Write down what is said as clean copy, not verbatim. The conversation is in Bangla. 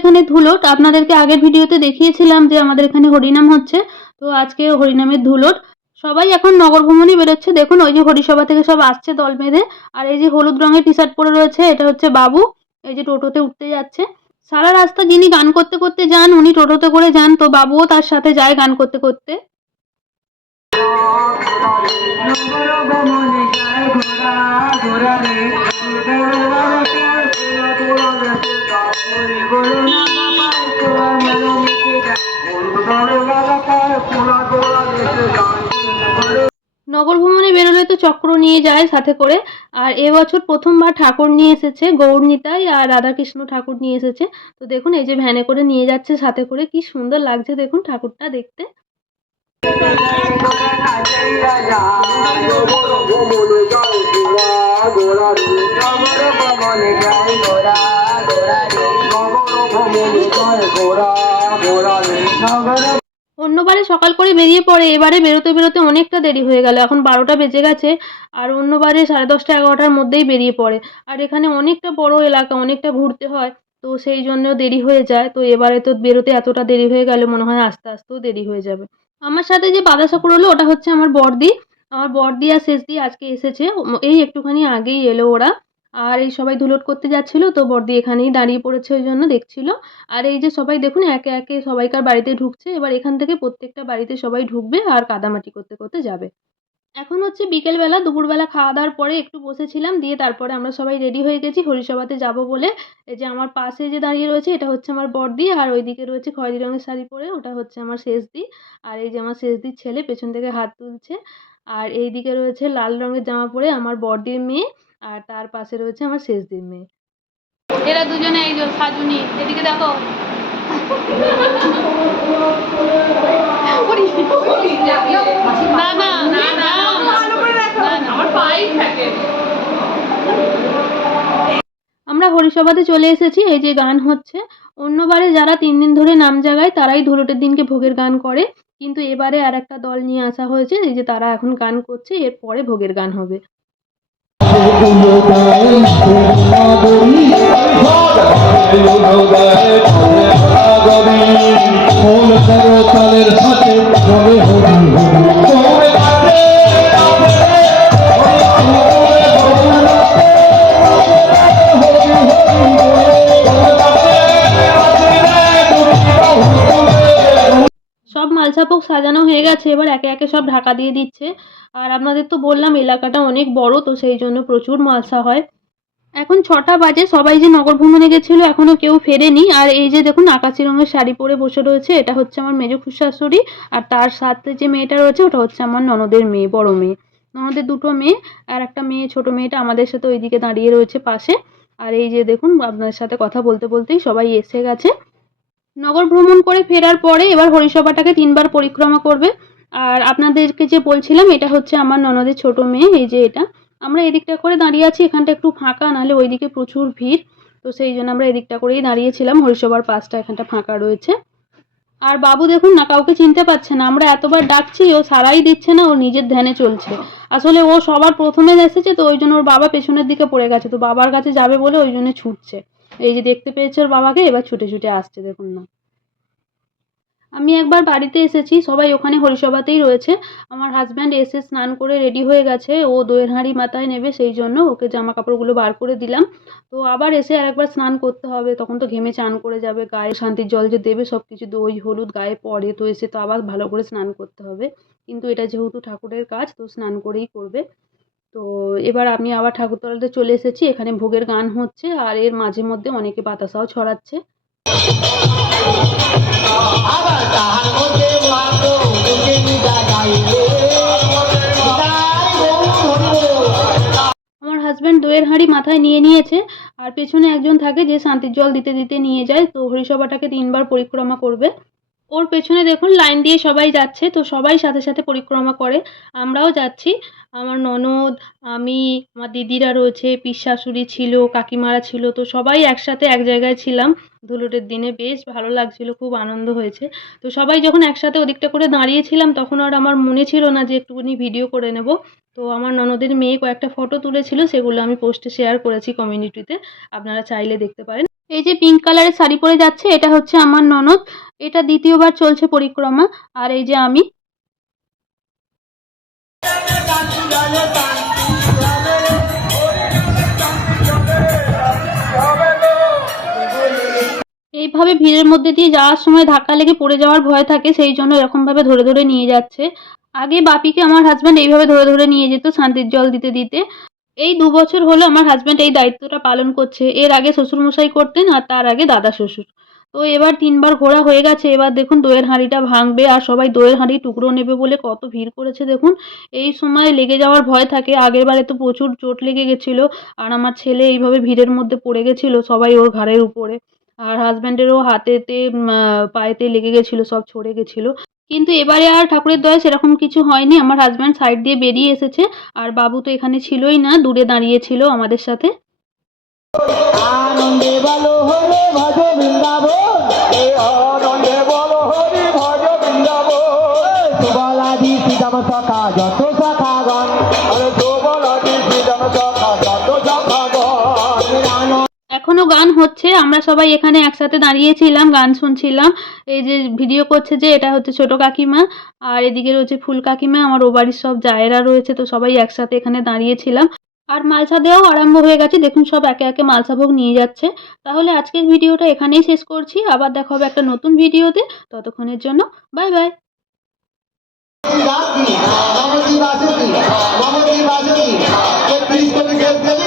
এখানে ধুলোট। আপনাদেরকে আগের ভিডিওতে দেখিয়েছিলাম যে আমাদের এখানে হরিনাম হচ্ছে, তো আজকে হরিনামের ধুলোট। সবাই এখন নগর ভ্রমণে বেরোচ্ছে। দেখুন ওই যে হরিসভা থেকে সব আসছে দল বেঁধে। আর এই যে হলুদ রঙের টি শার্ট পরে রয়েছে, এটা হচ্ছে বাবু। এই যে টোটোতে উঠতে যাচ্ছে। সারা রাস্তা যিনি গান করতে করতে যান উনি টোটোতে করে যান, তো বাবুও তার সাথে যায় গান করতে করতে। নগর ভ্রমণে বেরোলে তো চক্র নিয়ে যায় সাথে করে। আর এবছর প্রথমবার ঠাকুর নিয়ে এসেছে, গৌরনিতাই আর রাধাকৃষ্ণ ঠাকুর নিয়ে এসেছে। তো দেখুন এই যে ভ্যানে করে নিয়ে যাচ্ছে সাথে করে, কি সুন্দর লাগছে দেখুন ঠাকুরটা দেখতে। অন্যবারে সকাল করে বেরিয়ে পড়ে, এবারে বেরোতে বেরোতে অনেকটা দেরি হয়ে গেল। এখন 12টা বেজে গেছে। আর অন্যবারে 10:30 11টার মধ্যেই বেরিয়ে পড়ে। আর এখানে অনেকটা বড় এলাকা, অনেকটা ঘুরতে হয়, তো সেই জন্য দেরি হয়ে যায়। তো এবারে তো বেরোতে এতটা দেরি হয়ে গেল, মনে হয় আস্তে আস্তেও দেরি হয়ে যাবে। আমার সাথে যে বাতাসা কুড়োলো ওটা হচ্ছে আমার বড়দি। আমার বড়দি আর শেষদি আজকে এসেছে, এই একটুখানি আগেই এলো ওরা। আর এই সবাই ধুলোট করতে যাচ্ছিল, তো বড়দি এখানেই দাঁড়িয়ে পড়েছে, ওই জন্য দেখছিল। আর এই যে সবাই দেখুন একে একে সবাইকার বাড়িতে ঢুকছে। এবার এখান থেকে প্রত্যেকটা বাড়িতে সবাই ঢুকবে আর কাদামাটি করতে করতে যাবে। এখন হচ্ছে বিকেলবেলা, দুপুরবেলা খাওয়া দাওয়ার পরে একটু বসেছিলাম, দিয়ে তারপরে আমরা সবাই রেডি হয়ে গেছি হরিসভাতে যাব বলে। এই যে আমার পাশে যে দাঁড়িয়ে রয়েছে এটা হচ্ছে আমার বড়দি, আর ওইদিকে রয়েছে খয়েরি রঙের শাড়ি পরে, ওটা হচ্ছে আমার শেষদি। আর এই যে আমার শেষদির ছেলে পেছন থেকে হাত তুলছে। আর এইদিকে রয়েছে লাল রঙের জামা পরে আমার বড়দির মেয়ে, আর তার পাশে রয়েছে আমার শেষদির মেয়ে। এরা দুজনে এই যে সাজুনি, এদিকে দেখো। আমরা হরিসভাতে চলে এসেছি। এই যে গান হচ্ছে। অন্যবারে যারা 3 দিন ধরে নাম জাগায় তারাই ধুলোটের দিনকে ভোগের গান করে, কিন্তু এবারে আর একটা দল নিয়ে আসা হয়েছে, এই যে তারা এখন গান করছে, এরপরে ভোগের গান হবে। সব মালসাপোক সাজানো হয়ে গেছে, এবার একে একে সব ঢাকা দিয়ে দিচ্ছে। আর আপনাদের তো বললাম এলাকাটা অনেক বড়, তো সেই জন্য প্রচুর মালসা হয়। এখন 6টা বাজে, সবাই যে নগর ভ্রমণে গেছিল এখনো কেউ ফেরেনি। আর এই যে দেখুন আকাশি রঙের শাড়ি পরে বসে রয়েছে, এটা হচ্ছে আমার মেজ খুড়শাশুড়ি। আর তার সাথে যে মেয়েটা রয়েছে ওটা হচ্ছে আমার ননদের মেয়ে, বড় মেয়ে। ননদের 2টো মেয়ে, আর একটা মেয়ে, ছোট মেয়েটা আমাদের সাথে ওইদিকে দাঁড়িয়ে রয়েছে পাশে। আর এই যে দেখুন আপনাদের সাথে কথা বলতে বলতেই সবাই এসে গেছে। নগর ভ্রমণ করে ফেরার পরে এবার হরিসভাটাকে 3বার পরিক্রমা করবে। আর আপনাদেরকে যে বলছিলাম এটা হচ্ছে আমার ননদের ছোট মেয়ে, এই যে এটা। আমরা এদিকটা করে দাঁড়িয়ে আছি, এখানটা একটু ফাঁকা, নাহলে ওইদিকে প্রচুর ভিড়। তো সেই জন্য আমরা এদিকটা করেই দাঁড়িয়েছিলাম, হরিসভার পাশটা এখানটা ফাঁকা রয়েছে। আর বাবু দেখুন না, কাউকে চিনতে পারছে না, আমরা এতবার ডাকছি ও সাড়াই দিচ্ছে না, ও নিজের ধ্যানে চলছে। আসলে ও সবার প্রথমে এসেছে, তো ওই জন্য ওর বাবা পেছনের দিকে পড়ে গেছে, তো বাবার কাছে যাবে বলে ওই জন্য ছুটছে। এই যে দেখতে পেয়েছে ওর বাবাকে, এবার ছুটে ছুটে আসছে দেখুন না। আমি একবার বাড়িতে এসেছি, সবাই ওখানে হরিসভাতেই রয়েছে। আমার হাজব্যান্ড এসে স্নান করে রেডি হয়ে গেছে, ও দইয়ের হাঁড়ি মাথায় নেবে, সেই জন্য ওকে জামা কাপড়গুলো বার করে দিলাম। তো আবার এসে আরেকবার স্নান করতে হবে, তখন তো ঘেমে চান করে যাবে, গায়ে শান্তির জল যে দেবে সব কিছু দই হলুদ গায়ে পড়ে, তো এসে তো আবার ভালো করে স্নান করতে হবে। কিন্তু এটা যেহেতু ঠাকুরের কাজ, তো স্নান করেই করবে। তো এবার আমি আবার ঠাকুরতলাতে চলে এসেছি, এখানে ভোগের গান হচ্ছে, আর এর মাঝে মধ্যে অনেকে বাতাসাও ছড়াচ্ছে। আমার হাজব্যান্ড দইয়ের হাঁড়ি মাথায় নিয়ে নিয়েছে, আর পেছনে একজন থাকে যে শান্তির জল দিতে দিতে নিয়ে যায়, তো হরিসভাটাকে 3বার পরিক্রমা করবে। ওর পেছনে দেখুন লাইন দিয়ে সবাই যাচ্ছে, তো সবাই সাথে সাথে পরিক্রমা করে, আমরাও যাচ্ছি। আমার ননদ, আমি, আমার দিদিরা রয়েছে, পিসশাশুড়ি ছিল, কাকিমারা ছিল, তো সবাই একসাথে এক জায়গায় ছিলাম ধুলুটের দিনে। বেশ ভালো লাগছিল, খুব আনন্দ হয়েছে। তো সবাই যখন একসাথে ওদিকটা করে দাঁড়িয়েছিলাম তখন আর আমার মনে ছিল না যে একটুখানি ভিডিও করে নেব। তো আমার ননদের মেয়ে কয়েকটা ফটো তুলেছিল, সেগুলো আমি পোস্টে শেয়ার করেছি কমিউনিটিতে, আপনারা চাইলে দেখতে পারেন। এই যে পিঙ্ক কালারের শাড়ি পরে যাচ্ছে এটা হচ্ছে আমার ননদ, এটা দ্বিতীয়বার চলছে পরিক্রমা। আর এই যে আমি। এইভাবে ভিড়ের মধ্যে দিয়ে যাওয়ার সময় ধাক্কা লেগে পড়ে যাওয়ার ভয় থাকে, সেই জন্য এরকমভাবে ধরে ধরে নিয়ে যাচ্ছে। আগে বাপিকে আমার হাজব্যান্ড এইভাবে ধরে ধরে নিয়ে যেত শান্তির জল দিতে দিতে। এই ২ বছর হলো আমার হাজব্যান্ড এই দায়িত্বটা পালন করছে। এর আগে শ্বশুরমশাই করতেন আর তার আগে দাদা শ্বশুর। তো এবার ৩ বার ঘোরা হয়ে গেছে। এবার দেখুন দইয়ের হাঁড়িটা ভাঙবে আর সবাই দইয়ের হাঁড়ির টুকরো নেবে বলে কত ভিড় করেছে দেখুন। এই সময় লেগে যাওয়ার ভয় থাকে। আগেরবারে তো প্রচুর চোট লেগে গেছিল আর আমার ছেলে এইভাবে ভিড়ের মধ্যে পড়ে গেছিল, সবাই ওর ঘাড়ের উপরে। আর হাজব্যান্ডেরও হাতেতে পায়েতে লেগে গেছিল, সব ছড়ে গেছিল। কিন্তু এবারে আর ঠাকুরের দয়ায় সেরকম কিছু হয়নি। আমার হাজব্যান্ড সাইড দিয়ে বেরিয়ে এসেছে আর বাবু তো এখানে ছিলই না, দূরে দাঁড়িয়ে ছিল আমাদের সাথে। আনন্দে বলো হরে ভজ বৃন্দাবন, আনন্দে বলো হরি ভজ বৃন্দাবন। সুবলাদি শ্রীরাম সখা যত সখাগণ, আরে সুবলাদি শ্রীরাম সখা যত সখাগণ। এখনো গান হচ্ছে, আমরা সবাই এখানে একসাথে দাঁড়িয়েছিলাম, গান শুনছিলাম। এই যে ভিডিও করছে যে এটা হচ্ছে ছোট কাকিমা আর এদিকে রয়েছে ফুল কাকিমা, আমার ও বাড়ির সব জায়েরা রয়েছে, তো সবাই একসাথে এখানে দাঁড়িয়েছিলাম। আর মালসা দেওয়াও আরম্ভ হয়ে গেছে, দেখুন সব একে একে মালসা ভোগ নিয়ে যাচ্ছে। তাহলে আজকের ভিডিওটা এখানেই শেষ করছি, আবার দেখা হবে একটা নতুন ভিডিওতে। ততক্ষণের জন্য বাই বাই। মমতি বাসুকি 33 কোটি দেব দেবী